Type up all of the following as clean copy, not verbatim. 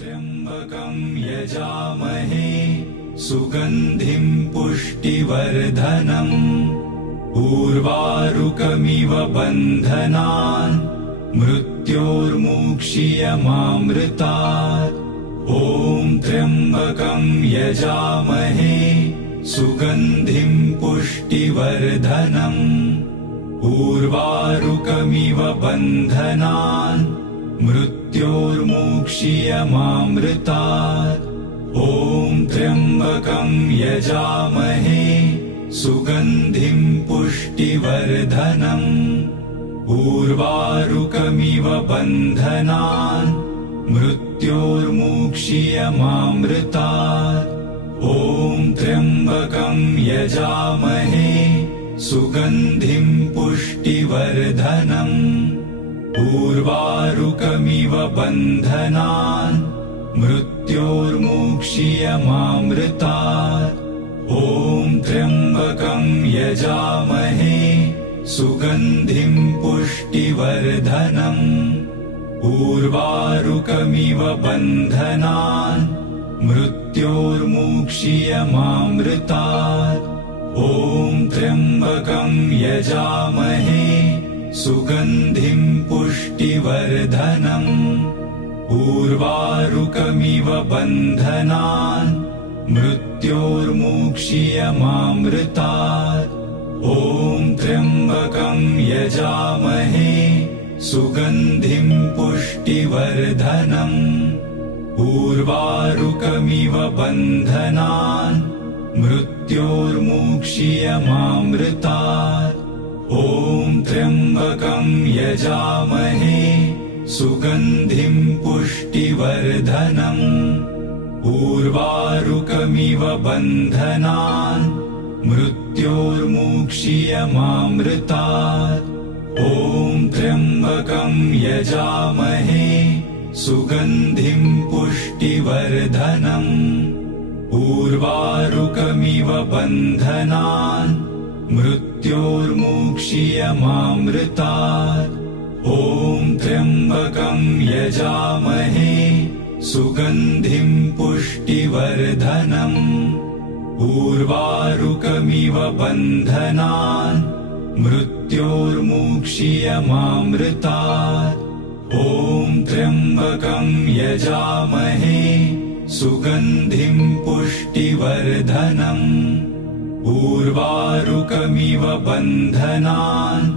त्र्यम्बकं यजामहे सुगन्धिं पुष्टिवर्धनम् उर्वारुकमिव बन्धनान् मृत्योर्मुक्षीयमामृतात्। ॐ त्र्यम्बकं यजामहे सुगन्धिं पुष्टिवर्धनम् उर्वारुकमिव बन्धनान् मृत्योर्मुक्षीयमामृतात्। ॐ त्र्यम्बकं यजामहे सुगन्धिं पुष्टिवर्धनम् उर्वारुकमिव बन्धनान् मृत्योर्मुक्षीयमामृतात्। ॐ त्र्यम्बकं यजामहे सुगन्धिं पुष्टिवर्धनम् उर्वारुकमिव बन्धनान् मृत्योर्मुक्षीयमामृतात्। ॐ त्र्यम्बकं यजामहे सुगन्धिं पुष्टिवर्धनम् उर्वारुकमिव बन्धनान् मृत्योर्मुक्षीयमामृतात्। ॐ त्र्यम्बकं यजामहे सुगन्धिं पुष्टिवर्धनम् उर्वारुकमिव बन्धनान् मृत्योर्मुक्षीयमामृतात्। ॐ त्र्यम्बकं यजामहे सुगन्धिं पुष्टिवर्धनम् उर्वारुकमिव बन्धनान् मृत्योर्मुक्षीयमामृतात्। ॐ त्र्यम्बकं यजामहे सुगन्धिं पुष्टिवर्धनम् उर्वारुकमिव बन्धनान् मृत्योर्मुक्षीयमामृतात्। ॐ त्र्यम्बकं यजामहे सुगन्धिं पुष्टिवर्धनम् उर्वारुकमिव बन्धनान् मृत्योर्मुक्षीयमामृतात्। ॐ त्र्यम्बकं यजामहे सुगन्धिं पुष्टिवर्धनम् उर्वारुकमिव बन्धनान् मृत्योर्मुक्षीयमामृतात्। ॐ त्र्यम्बकं यजामहे सुगन्धिं पुष्टिवर्धनम् उर्वारुकमिव बन्धनान्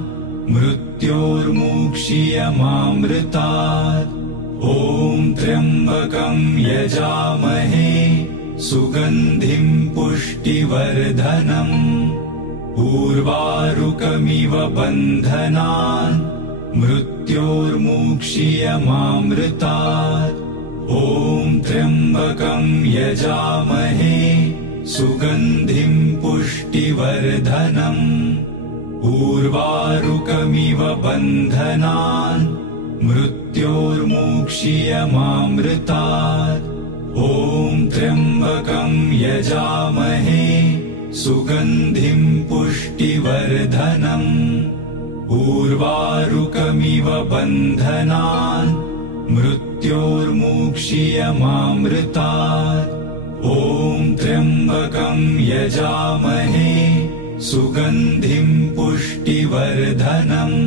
मृत्योर्मुक्षीयमामृतात्। ॐ त्र्यम्बकं यजामहे सुगन्धिं पुष्टिवर्धनम् उर्वारुकमिव बन्धनान् मृत्योर्मुक्षीयमामृतात्। ॐ त्र्यम्बकं यजामहे सुगन्धिं पुष्टिवर्धनम् उर्वारुकमिव बन्धनान् मृत्योर्मुक्षीयमामृतात्। ॐ त्र्यम्बकं यजामहे सुगन्धिं पुष्टिवर्धनम् उर्वारुकमिव बन्धनान् मृत्योर्मुक्षीयमामृतात्। ॐ त्र्यम्बकं यजामहे सुगन्धिं पुष्टिवर्धनम्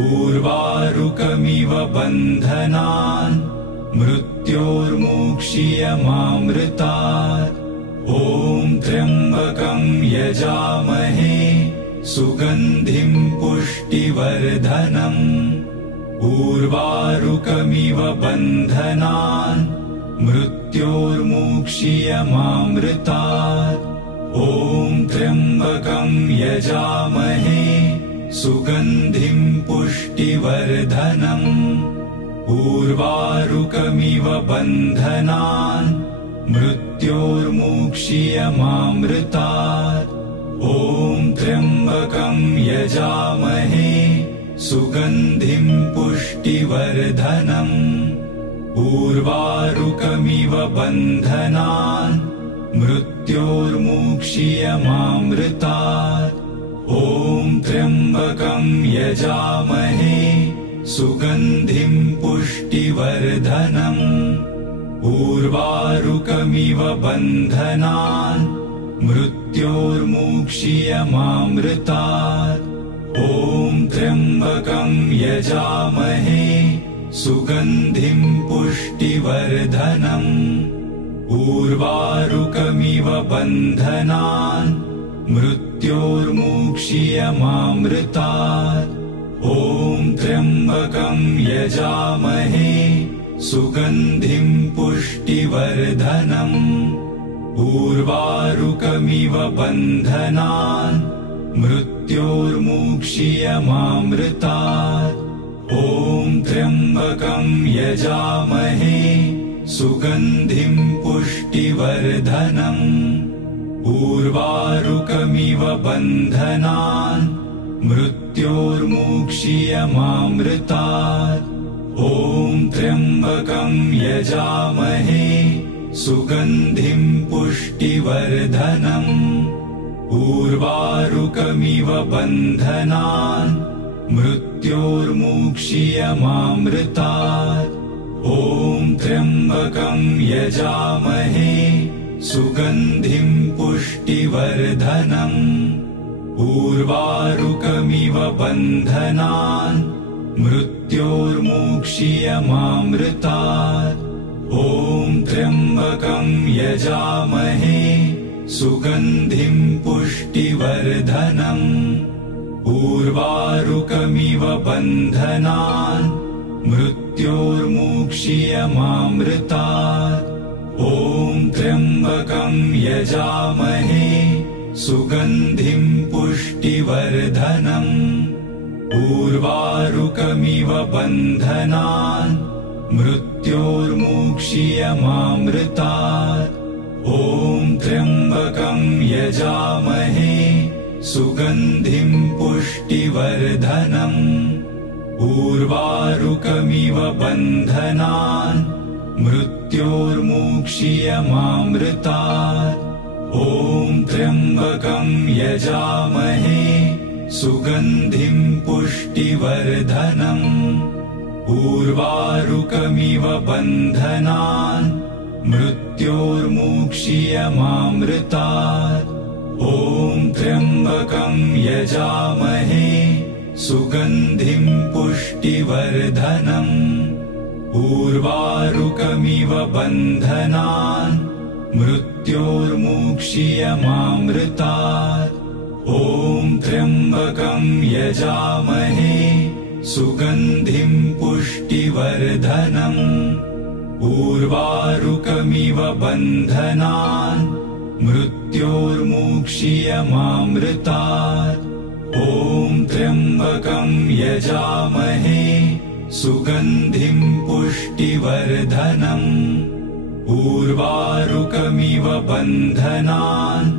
उर्वारुकमिव बन्धनान् मृत्योर्मुक्षीयमामृतात्। ॐ त्र्यम्बकं यजामहे सुगन्धिं पुष्टिवर्धनम् उर्वारुकमिव बन्धनान् मृत्योर्मुक्षीयमामृतात्। ॐ त्र्यम्बकं यजामहे सुगन्धिं पुष्टिवर्धनम् उर्वारुकमिव बन्धनान् मृत्योर्मुक्षीयमामृतात्। ॐ त्र्यम्बकं यजामहे सुगन्धिं पुष्टिवर्धनम् उर्वारुकमिव बन्धनान् मृत्योर्मुक्षीयमामृतात्। ॐ त्र्यम्बकं यजामहे सुगन्धिं पुष्टिवर्धनम् उर्वारुकमिव बन्धनान् मृत्योर्मुक्षीयमामृतात्। ॐ त्र्यम्बकं यजामहे सुगन्धिं पुष्टिवर्धनम्। उर्वारुकमिव बन्धनान् मृत्योर्मुक्षीयमामृतात्। ॐ त्र्यम्बकं यजामहे सुगन्धिं पुष्टिवर्धनम्। उर्वारुकमिव बन्धनान् मृत्योर्मुक्षीयमामृतात्। ॐ त्र्यम्बकं यजामहे सुगन्धिं पुष्टिवर्धनम्। उर्वारुकमिव बन्धनान् मृत्योर्मुक्षीयमामृतात्। ॐ त्र्यम्बकं यजामहे सुगन्धिं पुष्टिवर्धनम्। उर्वारुकमिव बन्धनान् मृत्योर्मुक्षीयमामृतात्। ॐ त्र्यम्बकं यजामहे सुगन्धिं पुष्टिवर्धनम्। उर्वारुकमिव बन्धनान् मृत्योर्मुक्षीयमामृतात्। ॐ त्र्यम्बकं यजामहे सुगन्धिं पुष्टिवर्धनम्। उर्वारुकमिव बन्धनान् मृत्योर्मुक्षीयमामृतात्। ॐ त्र्यम्बकं यजामहे सुगन्धिं पुष्टिवर्धनम्। उर्वारुकमिव बन्धनान् मृत्योर्मुक्षीयमामृतात्। ॐ त्र्यम्बकं यजामहे सुगन्धिं पुष्टिवर्धनम्। उर्वारुकमिव बन्धनान् मृत्योर्मुक्षीयमामृतात्। ॐ त्र्यम्बकं यजामहे सुगन्धिं पुष्टिवर्धनम्। उर्वारुकमिव बन्धनान् मृत्योर्मुक्षीयमामृतात्। ॐ त्र्यम्बकं यजामहे सुगन्धिं पुष्टिवर्धनम्। उर्वारुकमिव बन्धनान् मृत्योर्मुक्षीयमामृतात्। ॐ त्र्यम्बकं यजामहे सुगन्धिं पुष्टिवर्धनम्। उर्वारुकमिव बन्धनान् मृत्योर्मुक्षीयमामृतात्। ॐ त्र्यम्बकं यजामहे सुगन्धिं पुष्टिवर्धनम्। उर्वारुकमिव बन्धनान्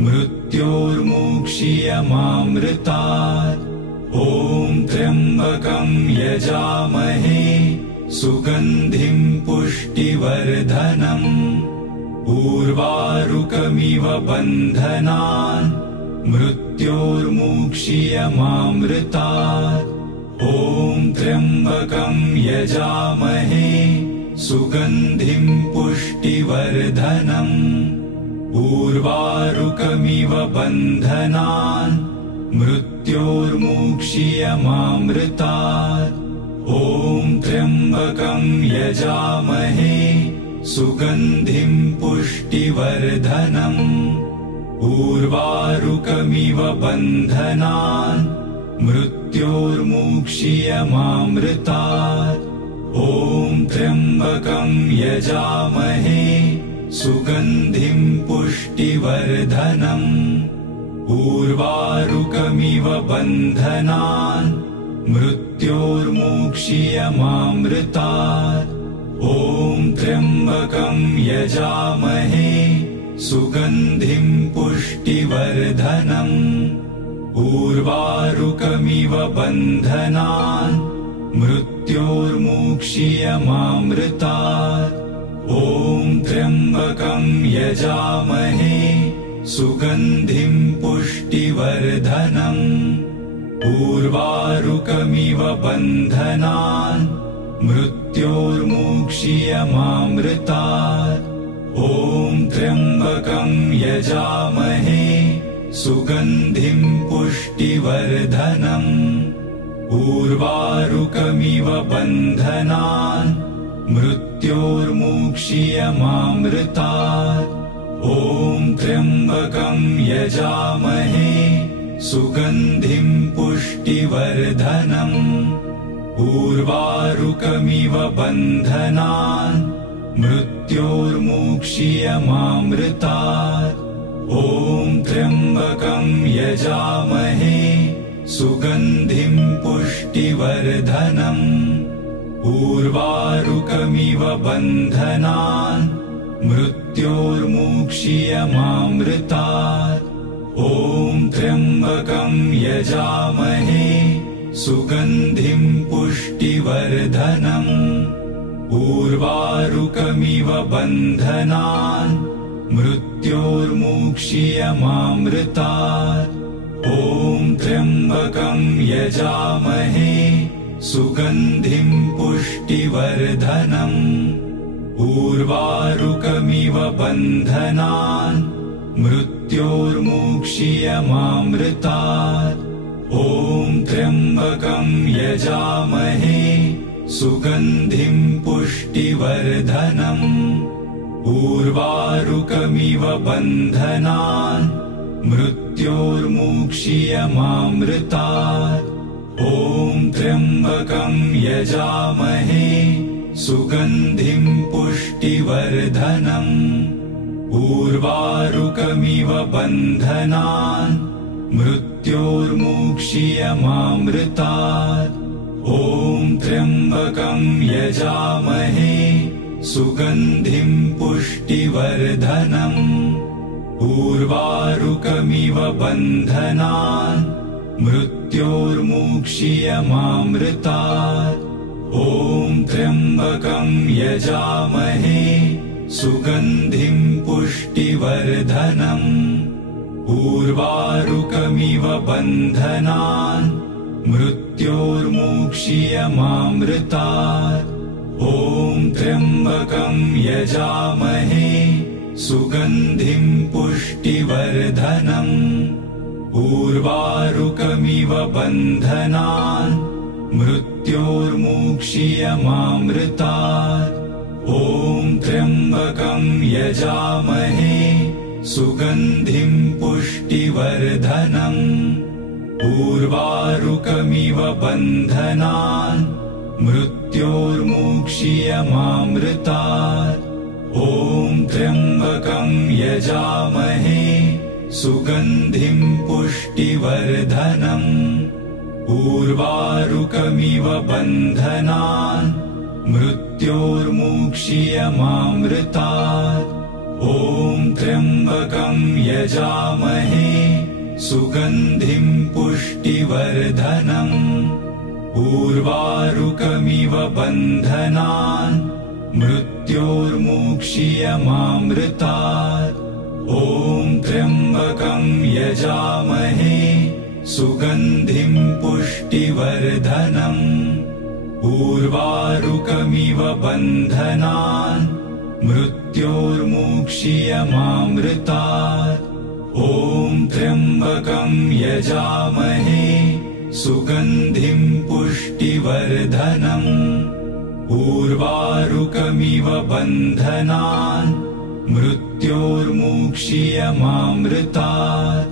मृत्योर्मुक्षीयमामृतात्। ॐ त्र्यम्बकं यजामहे सुगन्धिं पुष्टिवर्धनम्। उर्वारुकमिव बन्धनान् मृत्योर्मुक्षीयमामृतात्। ॐ त्र्यम्बकं यजामहे सुगन्धिं पुष्टिवर्धनम्। उर्वारुकमिव बन्धनान् मृत्योर्मुक्षीयमामृतात्। ॐ त्र्यम्बकं यजामहे सुगन्धिं पुष्टिवर्धनम्। उर्वारुकमिव बन्धनान् मृत्योर्मुक्षीयमामृतात्। ॐ त्र्यम्बकं यजामहे सुगन्धिं पुष्टिवर्धनम्। उर्वारुकमिव बन्धनान् मृत्योर्मुक्षीयमामृतात्। ॐ त्र्यम्बकं यजामहे सुगन्धिं पुष्टिवर्धनम्। उर्वारुकमिव बन्धनान् मृत्योर्मुक्षीयमामृतात्। ॐ त्र्यम्बकं यजामहे सुगन्धिं पुष्टिवर्धनम्। उर्वारुकमिव बन्धनान् मृत्योर्मुक्षीयमामृतात्। मृत्योर्मुक्षीयमामृतात्। ॐ त्र्यम्बकं यजामहे सुगन्धिं पुष्टिवर्धनम्। उर्वारुकमिव बन्धनान् मृत्योर्मुक्षीयमामृतात्। ॐ त्र्यम्बकं यजामहे सुगन्धिं पुष्टिवर्धनम्। उर्वारुकमिव बन्धनान् मृत्योर्मुक्षीयमामृतात्। ॐ त्र्यम्बकं यजामहे सुगन्धिं पुष्टिवर्धनम्। उर्वारुकमिव बन्धनान् मृत्योर्मुक्षीयमामृतात्। ॐ त्र्यम्बकं यजामहे सुगन्धिं पुष्टिवर्धनम्। उर्वारुकमिव बन्धनान् मृत्योर्मुक्षीयमामृतात्। ॐ त्र्यम्बकं यजामहे सुगन्धिं पुष्टिवर्धनम्। उर्वारुकमिव बन्धनान् मृत्योर्मुक्षीयमामृतात्। ॐ त्र्यम्बकं यजामहे सुगन्धिं पुष्टिवर्धनम्। उर्वारुकमिव बन्धनान् मृत्योर्मुक्षीयमामृतात्। ॐ त्र्यम्बकं यजामहे सुगन्धिं पुष्टिवर्धनम्। उर्वारुकमिव बन्धनान् मृत्योर्मुक्षीयमामृतात्। ॐ त्र्यम्बकं यजामहे सुगन्धिं पुष्टिवर्धनम्। उर्वारुकमिव बन्धनान् मृत्योर्मुक्षीयमामृतात्। ॐ त्र्यम्बकं यजामहे सुगन्धिं पुष्टिवर्धनम्। उर्वारुकमिव बन्धनान् मृत्योर्मुक्षीयमामृतात्। ॐ त्र्यम्बकं यजामहे सुगन्धिं पुष्टिवर्धनम्। उर्वारुकमिव बन्धनान् मृत्योर्मुक्षीयमामृतात्। ॐ त्र्यम्बकं यजामहे सुगन्धिं पुष्टिवर्धनम्। उर्वारुकमिव बन्धनान् मृत्योर्मुक्षीयमामृतात्। ॐ त्र्यम्बकं यजामहे सुगन्धिं पुष्टिवर्धनम्। उर्वारुकमिव बन्धनान् मृत्योर्मुक्षीयमामृतात्। ॐ त्र्यम्बकं यजामहे सुगन्धिं पुष्टिवर्धनम्। उर्वारुकमिव बन्धनान् मृत्योर्मुक्षीयमामृतात्। ॐ त्र्यम्बकं यजामहे सुगन्धिं पुष्टिवर्धनम्। उर्वारुकमिव बन्धनान् मृत्योर्मुक्षीयमामृतात्। ॐ त्र्यम्बकं यजामहे सुगन्धिं पुष्टिवर्धनम्। उर्वारुकमिव बन्धनान् मृत्योर्मुक्षीयमामृतात्।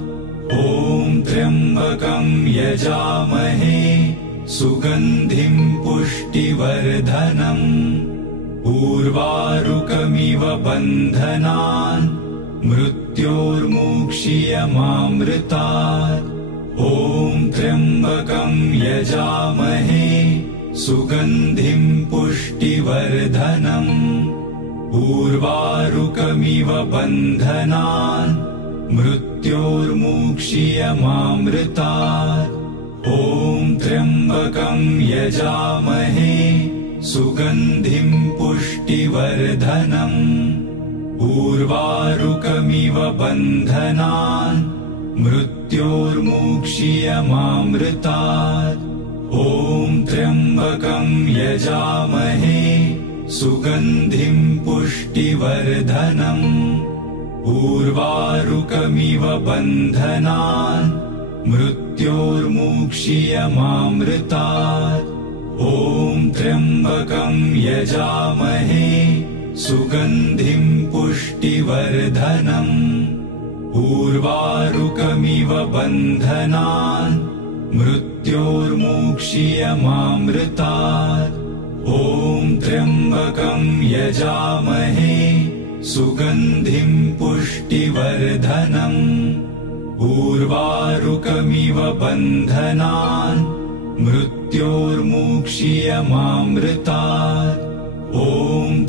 ॐ त्र्यम्बकं यजामहे सुगन्धिं पुष्टिवर्धनम्। उर्वारुकमिव बन्धनान् मृत्योर्मुक्षीयमामृतात्। ॐ त्र्यम्बकं यजामहे सुगन्धिं पुष्टिवर्धनम्। उर्वारुकमिव बन्धनान् मृत्योर्मुक्षीयमामृतात्। ॐ त्र्यम्बकं यजामहे सुगन्धिं पुष्टिवर्धनम्। उर्वारुकमिव बन्धनान् मृत्योर्मुक्षीयमामृतात्। ॐ त्र्यम्बकं यजामहे सुगन्धिं पुष्टिवर्धनम् उर्वारुकमिव बन्धनान् मृत्योर्मुक्षीयमामृतात् ॐ त्र्यम्बकं यजामहे सुगन्धिं पुष्टिवर्धनम् उर्वारुकमिव बन्धनान् मृत्योर्मुक्षीयमामृतात् ॐ त्र्यम्बकं यजामहे सुगन्धिं पुष्टिवर्धनम् उर्वारुकमिव बन्धनान् मृत्योर्मुक्षीयमामृतात् ॐ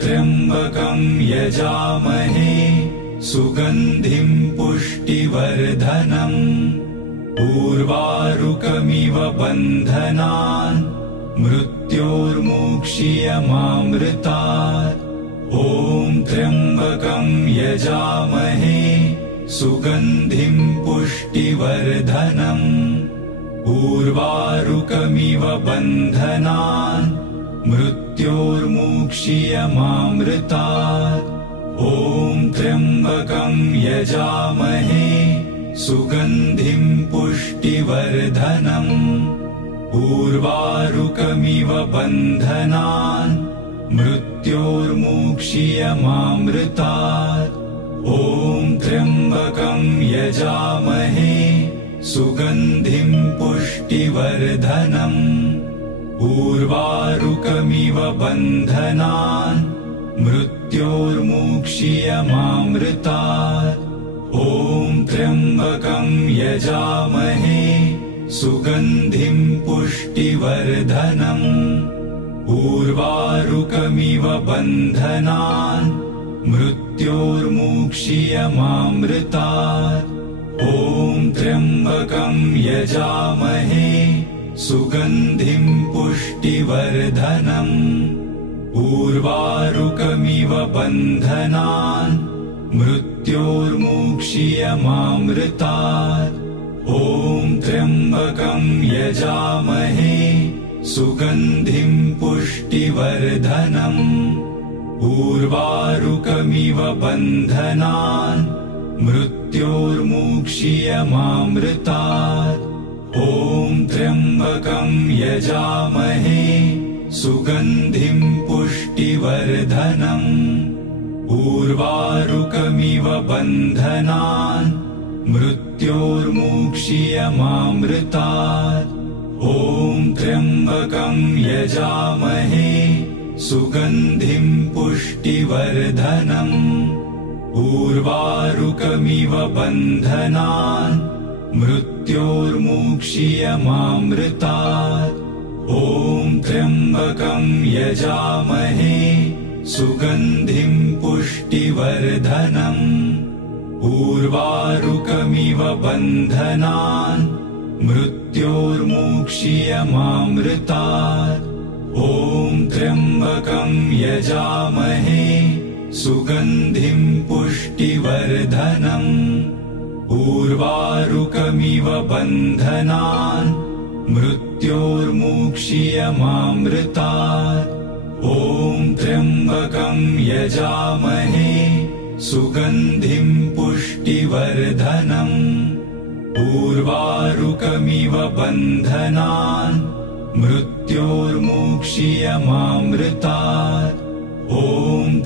त्र्यम्बकं यजामहे सुगन्धिं पुष्टिवर्धनम् उर्वारुकमिव बन्धनान् मृत्योर्मुक्षीयमामृतात् ॐ त्र्यम्बकं यजामहे सुगन्धिं पुष्टिवर्धनम् उर्वारुकमिव बन्धनान् मृत्योर्मुक्षीयमामृतात् ॐ त्र्यम्बकं यजामहे सुगन्धिं पुष्टिवर्धनम् उर्वारुकमिव बन्धनान् मृत्योर्मुक्षीयमामृतात् ॐ त्र्यम्बकं यजामहे सुगन्धिं पुष्टिवर्धनम् उर्वारुकमिव बन्धनान् मृत्योर्मुक्षीयमामृतात् ॐ त्र्यम्बकं यजामहे सुगन्धिं पुष्टिवर्धनम् उर्वारुकमिव बन्धनान् मृत्योर्मुक्षीयमामृतात् ॐ त्र्यम्बकं यजामहे सुगन्धिं पुष्टिवर्धनम् उर्वारुकमिव बन्धनान् मृत्योर्मुक्षीयमामृतात् ॐ त्र्यम्बकं यजामहे सुगन्धिं पुष्टिवर्धनम् उर्वारुकमिव बन्धनान् मृत्योर्मुक्षीयमामृतात् ॐ त्र्यम्बकं यजामहे सुगन्धिं पुष्टिवर्धनम् उर्वारुकमिव बन्धनान् मृत्योर्मुक्षीयमामृतात् ॐ त्र्यम्बकं यजामहे सुगन्धिं पुष्टिवर्धनम् उर्वारुकमिव बन्धनान् मृत्योर्मुक्षीयमामृतात् ॐ त्र्यम्बकं यजामहे सुगन्धिं पुष्टिवर्धनम् उर्वारुकमिव बन्धनान् मृत्योर्मुक्षीयमामृतात् ॐ त्र्यम्बकं यजामहे सुगन्धिं पुष्टिवर्धनम् उर्वारुकमिव बन्धनान् मृत्योर्मुक्षीयमामृतात् ॐ त्र्यम्बकं यजामहे सुगन्धिं पुष्टिवर्धनम् उर्वारुकमिव बन्धनान् मृत्योर्मुक्षीयमामृतात् ॐ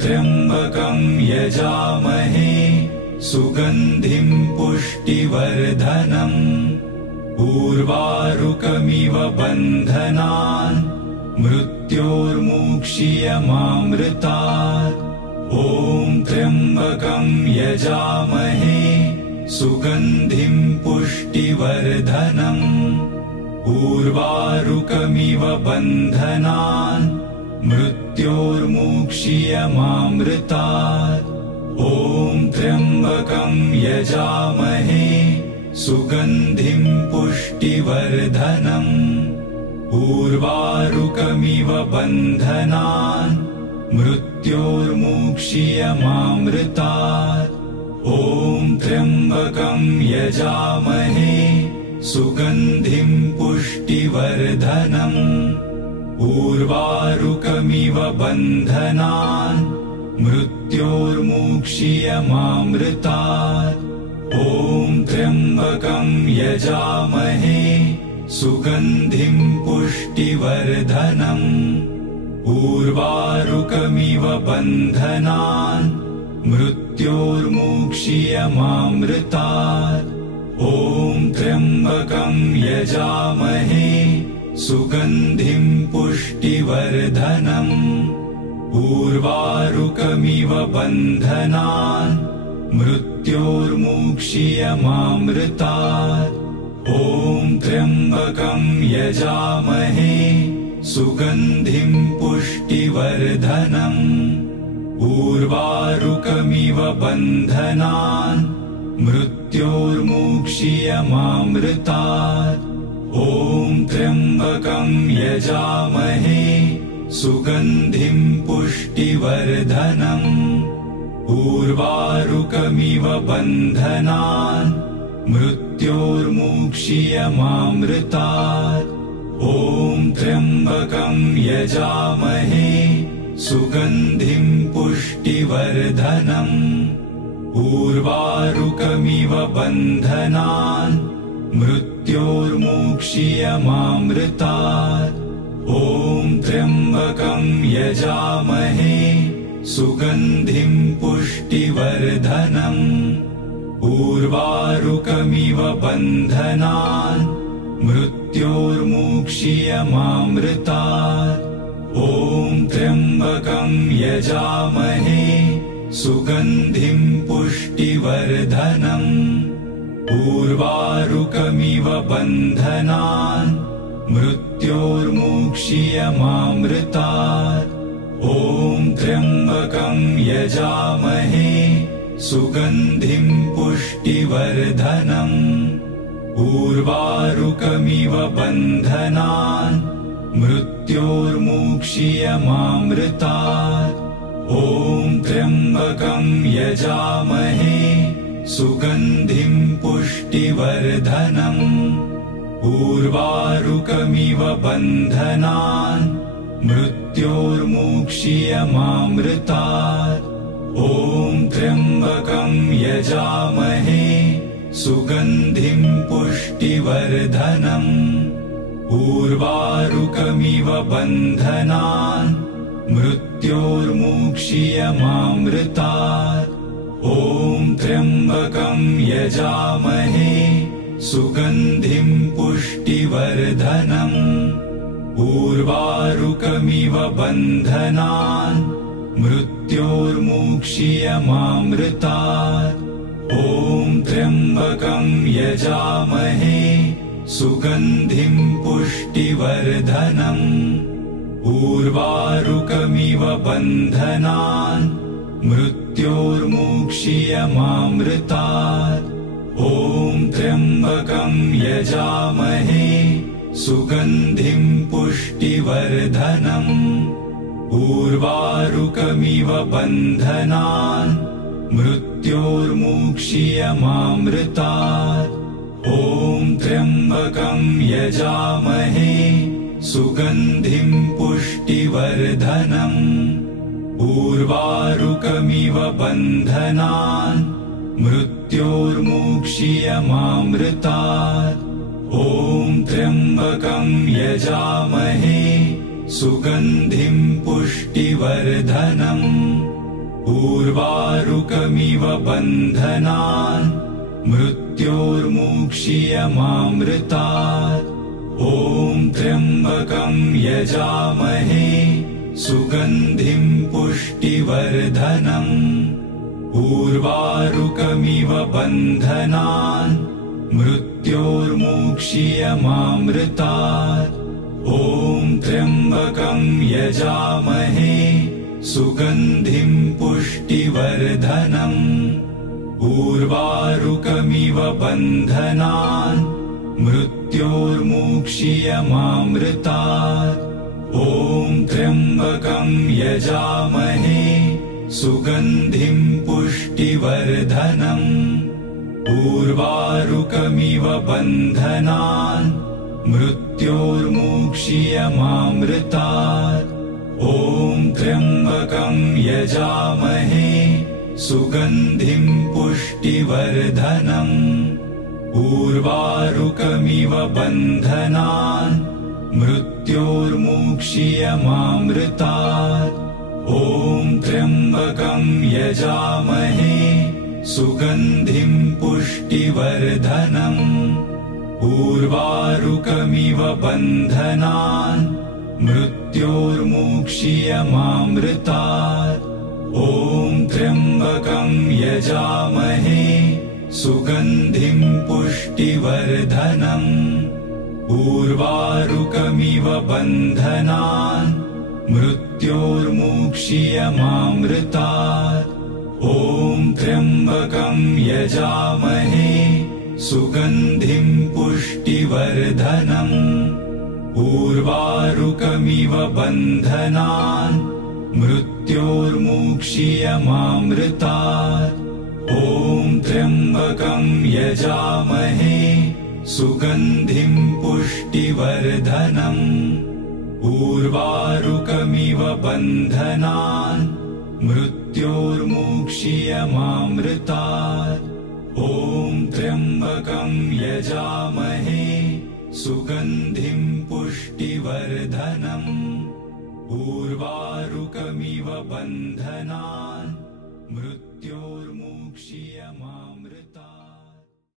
त्र्यम्बकं यजामहे सुगन्धिं पुष्टिवर्धनम् उर्वारुकमिव बन्धनान् मृत्योर्मुक्षीयमामृतात् ॐ त्र्यम्बकं यजामहे सुगन्धिं पुष्टिवर्धनम् उर्वारुकमिव बन्धनान् मृत्योर्मुक्षीयमामृतात् ॐ त्र्यम्बकं यजामहे सुगन्धिं पुष्टिवर्धनम् उर्वारुकमिव बन्धनान् मृत्योर्मुक्षीयमामृतात् ॐ त्र्यम्बकं यजामहे सुगन्धिं पुष्टिवर्धनम् उर्वारुकमिव बन्धनान् मृत्योर्मुक्षीयमामृतात् ॐ त्र्यम्बकं यजामहे सुगन्धिं पुष्टिवर्धनम् उर्वारुकमिव बन्धनान् मृत्योर्मुक्षीयमामृतात् ॐ त्र्यम्बकं यजामहे सुगन्धिं पुष्टिवर्धनम् उर्वारुकमिव बन्धनान् मृत्योर्मुक्षीयमामृतात् ॐ त्र्यम्बकं यजामहे सुगन्धिं पुष्टिवर्धनम् उर्वारुकमिव बन्धनान् मृत्योर्मुक्षीयमामृतात् ॐ त्र्यम्बकं यजामहे सुगन्धिं पुष्टिवर्धनम् उर्वारुकमिव बन्धनान् मृत्योर्मुक्षीयमामृतात् ॐ त्र्यम्बकं यजामहे सुगन्धिं पुष्टिवर्धनम् उर्वारुकमिव बन्धनान् मृत्योर्मुक्षीयमामृतात् ॐ त्र्यम्बकं यजामहे सुगन्धिं पुष्टिवर्धनम् उर्वारुकमिव बन्धनान् मृत्योर्मुक्षीयमामृतात् ॐ त्र्यम्बकं यजामहे सुगन्धिं पुष्टिवर्धनम् उर्वारुकमिव बन्धनान् मृत्योर्मुक्षीयमामृतात् ॐ त्र्यम्बकं यजामहे सुगन्धिं पुष्टिवर्धनम् उर्वारुकमिव बन्धनान् मृत्योर्मुक्षीयमामृतात् ॐ त्र्यम्बकं यजामहे सुगन्धिं पुष्टिवर्धनम् उर्वारुकमिव बन्धनान् मृत्योर्मुक्षीयमामृतात् ॐ त्र्यम्बकं यजामहे सुगन्धिं पुष्टिवर्धनम् उर्वारुकमिव बन्धनान् मृत्योर्मुक्षीयमामृतात् ॐ त्र्यम्बकं यजामहे सुगन्धिं पुष्टिवर्धनम् उर्वारुकमिव बन्धनान् मृत्योर्मुक्षीयमामृतात् ॐ त्र्यम्बकं यजामहे सुगन्धिं पुष्टिवर्धनम् उर्वारुकमिव बन्धनान् मृत्योर्मुक्षीयमामृतात् ॐ त्र्यम्बकं यजामहे सुगन्धिं पुष्टिवर्धनम् उर्वारुकमिव बन्धनान् मृत्योर्मुक्षीयमामृतात् ॐ त्र्यम्बकं यजामहे सुगन्धिं पुष्टिवर्धनम् उर्वारुकमिव बन्धनान् मृत्योर्मुक्षीयमामृतात् ॐ त्र्यम्बकं यजामहे सुगन्धिं पुष्टिवर्धनम् उर्वारुकमिव बन्धनान् मृत्योर्मुक्षीयमामृतात् ॐ त्र्यम्बकं यजामहे सुगन्धिं पुष्टिवर्धनम् उर्वारुकमिव बन्धनान् मृत्योर्मुक्षीयमामृतात् ॐ त्र्यम्बकं यजामहे सुगन्धिं पुष्टिवर्धनम् उर्वारुकमिव बन्धनान् मृत्योर्मुक्षीयमामृतात् ॐ त्र्यम्बकं यजामहे सुगन्धिं पुष्टिवर्धनम् उर्वारुकमिव बन्धनान् मृत्योर्मुक्षीयमामृतात्। ॐ त्र्यम्बकं यजामहे सुगन्धिं पुष्टिवर्धनम्। उर्वारुकमिव बन्धनान् मृत्योर्मुक्षीयमामृतात्। ॐ त्र्यम्बकं यजामहे सुगन्धिं पुष्टिवर्धनम्। उर्वारुकमिव बन्धनान् मृत्योर्मुक्षीयमामृतात्। ॐ त्र्यम्बकं यजामहे सुगन्धिं पुष्टिवर्धनम्। उर्वारुकमिव बन्धनान् मृत्योर्मुक्षीयमामृतात्। ॐ त्र्यम्बकं यजामहे सुगन्धिं पुष्टिवर्धनम्। उर्वारुकमिव बन्धनान् मृत्योर्मुक्षीयमामृतात्। ॐ त्र्यम्बकं यजामहे सुगन्धिं पुष्टिवर्धनम्। उर्वारुकमिव बन्धनान् मृत्योर्मुक्षीयमामृतात्। ॐ त्र्यम्बकं यजामहे सुगन्धिं पुष्टिवर्धनम्। उर्वारुकमिव बन्धनान् मृत्योर्मुक्षीयमामृतात्।